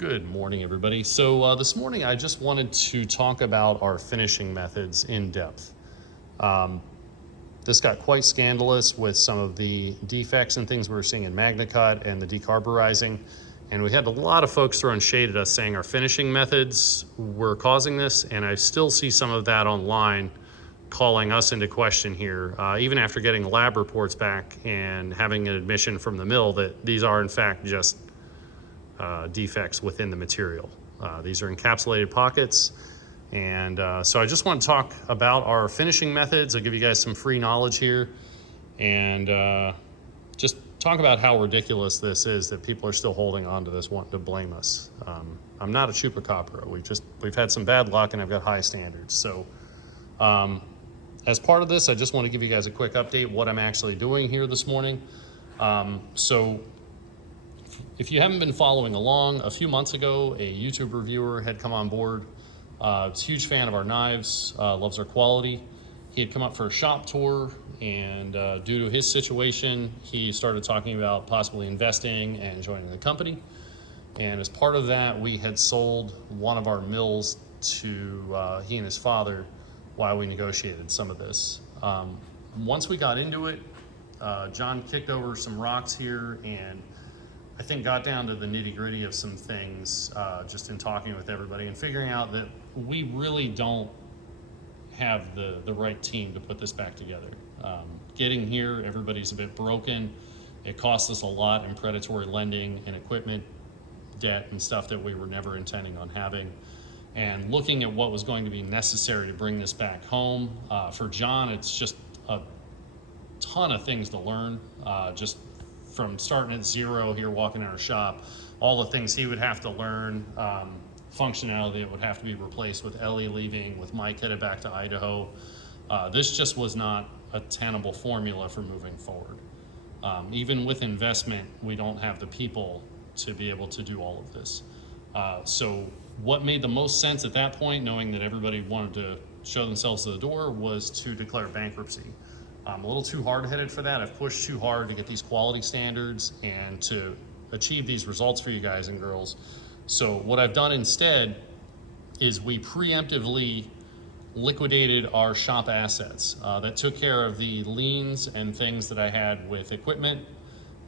Good morning, everybody. So this morning I just wanted to talk about our finishing methods in depth. This got quite scandalous with some of the defects and things we were seeing in MagnaCut and the decarburizing. And we had a lot of folks throwing shade at us saying our finishing methods were causing this. And I still see some of that online calling us into question here, even after getting lab reports back and having an admission from the mill that these are in fact just defects within the material. These are encapsulated pockets. And so I just want to talk about our finishing methods. I'll give you guys some free knowledge here and just talk about how ridiculous this is that people are still holding on to this, wanting to blame us. I'm not a chupacabra. We've had some bad luck and I've got high standards. So as part of this, I just want to give you guys a quick update what I'm actually doing here this morning. So if you haven't been following along, a few months ago, a YouTube reviewer had come on board. He's a huge fan of our knives, loves our quality. He had come up for a shop tour, and due to his situation, he started talking about possibly investing and joining the company. And as part of that, we had sold one of our mills to he and his father while we negotiated some of this. Once we got into it, John kicked over some rocks here and I think got down to the nitty-gritty of some things just in talking with everybody and figuring out that we really don't have the right team to put this back together. Getting here, everybody's a bit broken. It cost us a lot in predatory lending and equipment debt and stuff that we were never intending on having. And looking at what was going to be necessary to bring this back home, for John, it's just a ton of things to learn, just from starting at zero here, walking in our shop, all the things he would have to learn, functionality that would have to be replaced with Ellie leaving, with Mike headed back to Idaho. This just was not a tenable formula for moving forward. Even with investment, we don't have the people to be able to do all of this. So what made the most sense at that point, knowing that everybody wanted to show themselves to the door, was to declare bankruptcy. I'm a little too hard-headed for that. I've pushed too hard to get these quality standards and to achieve these results for you guys and girls. So what I've done instead is we preemptively liquidated our shop assets. That took care of the liens and things that I had with equipment,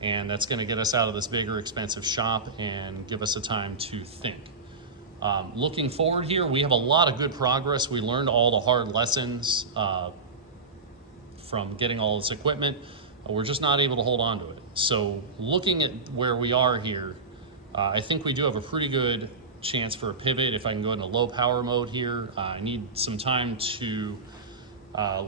and that's going to get us out of this bigger, expensive shop and give us a time to think. Looking forward here, we have a lot of good progress. We learned all the hard lessons from getting all this equipment. We're just not able to hold on to it. So looking at where we are here, I think we do have a pretty good chance for a pivot. If I can go into low power mode here, I need some time to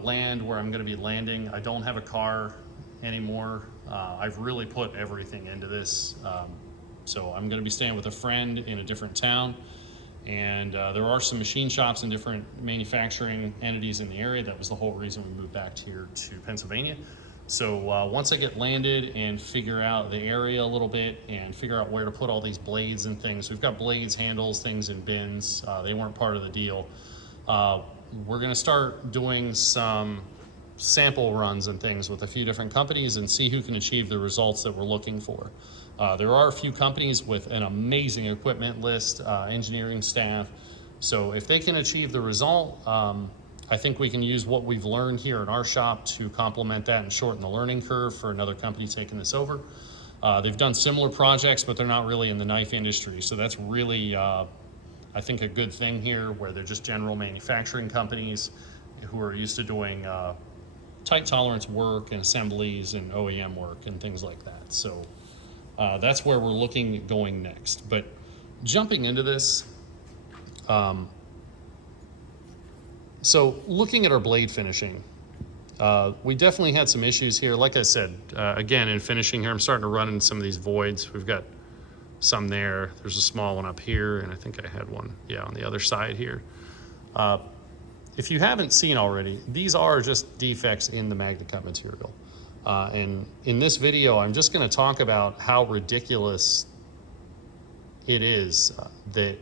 land where I'm going to be landing. I don't have a car anymore. I've really put everything into this. So I'm going to be staying with a friend in a different town. And there are some machine shops and different manufacturing entities in the area. That was the whole reason we moved back here to Pennsylvania. So once I get landed and figure out the area a little bit and figure out where to put all these blades and things. We've got blades, handles, things in bins. They weren't part of the deal. We're gonna start doing some sample runs and things with a few different companies and see who can achieve the results that we're looking for. There are a few companies with an amazing equipment list, engineering staff. So if they can achieve the result, I think we can use what we've learned here in our shop to complement that and shorten the learning curve for another company taking this over. They've done similar projects, but they're not really in the knife industry. So that's really, I think, a good thing here, where they're just general manufacturing companies who are used to doing tight tolerance work and assemblies and OEM work and things like that. So that's where we're looking at going next. But jumping into this, so looking at our blade finishing, we definitely had some issues here. Like I said, again, in finishing here, I'm starting to run into some of these voids. We've got some there. There's a small one up here, and I think I had one, on the other side here. If you haven't seen already, these are just defects in the MagnaCut material. And in this video, I'm just going to talk about how ridiculous it is that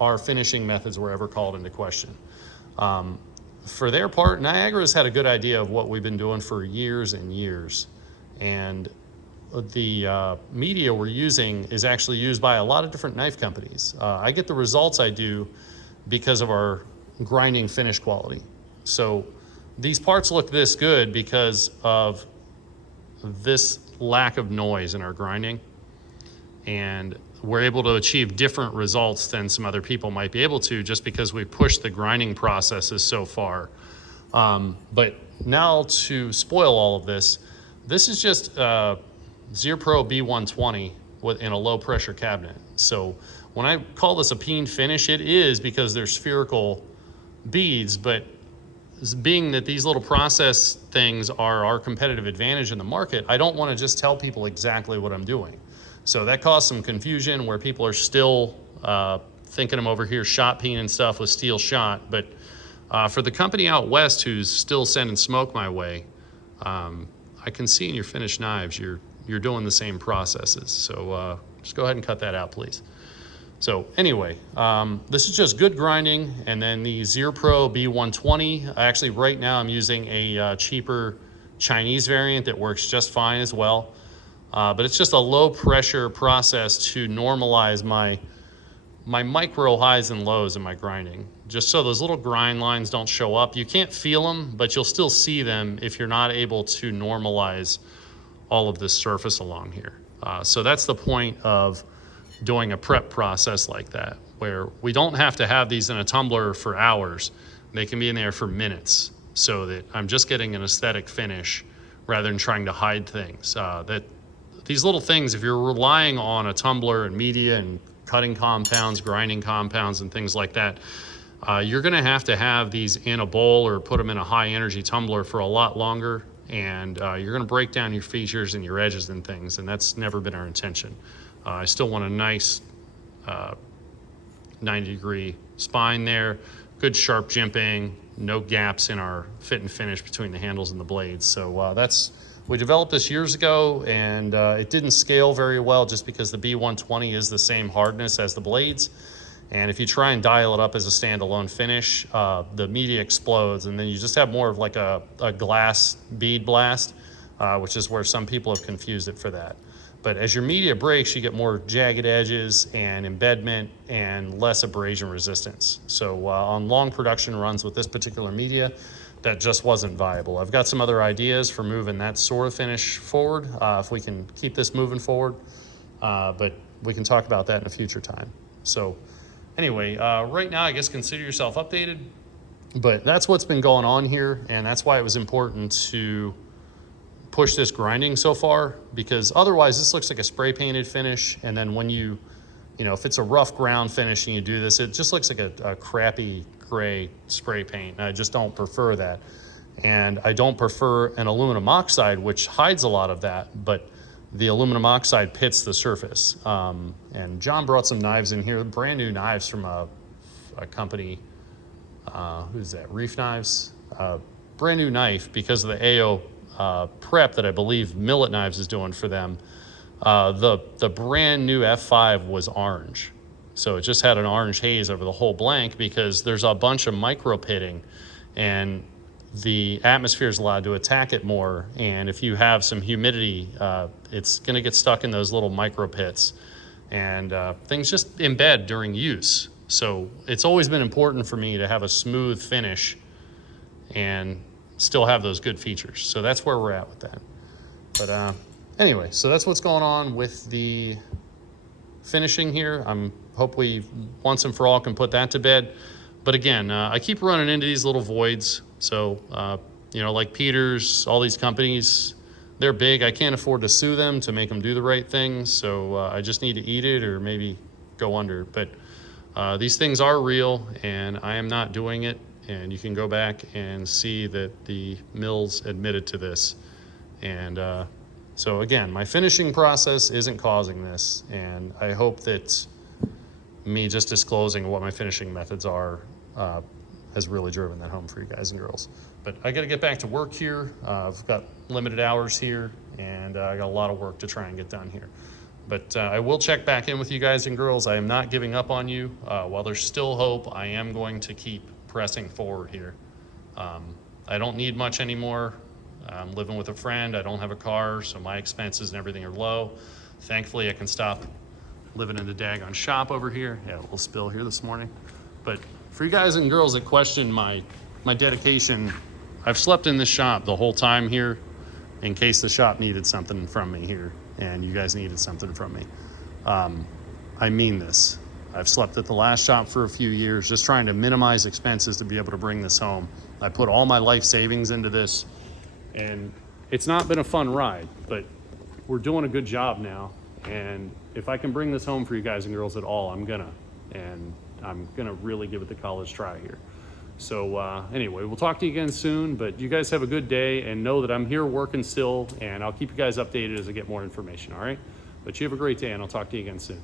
our finishing methods were ever called into question. For their part, Niagara's had a good idea of what we've been doing for years and years. And the media we're using is actually used by a lot of different knife companies. I get the results I do because of our grinding finish quality. So these parts look this good because of this lack of noise in our grinding, and we're able to achieve different results than some other people might be able to, just because we push the grinding processes so far. But now, to spoil all of this, this is just ZearPro B120 in a low pressure cabinet. So when I call this a peen finish, it is because they're spherical beads, but being that these little process things are our competitive advantage in the market, I don't want to just tell people exactly what I'm doing. So that caused some confusion where people are still thinking I'm over here shot peening stuff with steel shot. But for the company out west who's still sending smoke my way, I can see in your finished knives you're doing the same processes. So just go ahead and cut that out, please. So anyway, this is just good grinding. And then the ZearPro B120, actually right now I'm using a cheaper Chinese variant that works just fine as well. But it's just a low pressure process to normalize my micro highs and lows in my grinding, just so those little grind lines don't show up. You can't feel them, but you'll still see them if you're not able to normalize all of this surface along here. So that's the point of doing a prep process like that, where we don't have to have these in a tumbler for hours. They can be in there for minutes, so that I'm just getting an aesthetic finish rather than trying to hide things. That these little things, if you're relying on a tumbler and media and cutting compounds, grinding compounds and things like that, you're gonna have to have these in a bowl or put them in a high energy tumbler for a lot longer, and you're gonna break down your features and your edges and things, and that's never been our intention. I still want a nice 90-degree spine there, good sharp jimping, no gaps in our fit and finish between the handles and the blades. So we developed this years ago, and it didn't scale very well just because the B120 is the same hardness as the blades. And if you try and dial it up as a standalone finish, the media explodes, and then you just have more of like a glass bead blast, which is where some people have confused it for that. But as your media breaks, you get more jagged edges and embedment and less abrasion resistance. So on long production runs with this particular media, that just wasn't viable. I've got some other ideas for moving that sort of finish forward, if we can keep this moving forward, but we can talk about that in a future time. So anyway, right now I guess consider yourself updated, but that's what's been going on here, and that's why it was important to push this grinding so far, because otherwise this looks like a spray painted finish, and then when you know, if it's a rough ground finish and you do this, it just looks like a crappy gray spray paint, and I just don't prefer that. And I don't prefer an aluminum oxide, which hides a lot of that, but the aluminum oxide pits the surface. And John brought some knives in here, brand new knives from a company, who's that, Reef Knives? Brand new knife because of the AO prep that I believe Millet Knives is doing for them. The brand new F5 was orange. So it just had an orange haze over the whole blank because there's a bunch of micro pitting, and the atmosphere is allowed to attack it more. And if you have some humidity, it's gonna get stuck in those little micro pits, and things just embed during use. So it's always been important for me to have a smooth finish and still have those good features. So that's where we're at with that. But anyway, so that's what's going on with the finishing here. I'm hope we once and for all can put that to bed. But again, I keep running into these little voids. So, you know, like Peters, all these companies, they're big. I can't afford to sue them to make them do the right things. So I just need to eat it or maybe go under. But these things are real, and I am not doing it. And you can go back and see that the mills admitted to this. And so again, my finishing process isn't causing this. And I hope that me just disclosing what my finishing methods are has really driven that home for you guys and girls. But I got to get back to work here. I've got limited hours here, and I got a lot of work to try and get done here. But I will check back in with you guys and girls. I am not giving up on you. While there's still hope, I am going to keep pressing forward here. I don't need much anymore. I'm living with a friend. I don't have a car, so my expenses and everything are low. Thankfully, I can stop living in the daggone shop over here. Yeah, a little spill here this morning. But for you guys and girls that question my dedication, I've slept in this shop the whole time here in case the shop needed something from me here and you guys needed something from me. I mean this. I've slept at the last shop for a few years, just trying to minimize expenses to be able to bring this home. I put all my life savings into this, and it's not been a fun ride, but we're doing a good job now. And if I can bring this home for you guys and girls at all, I'm gonna. And I'm gonna really give it the college try here. So anyway, we'll talk to you again soon, but you guys have a good day and know that I'm here working still, and I'll keep you guys updated as I get more information, all right? But you have a great day, and I'll talk to you again soon.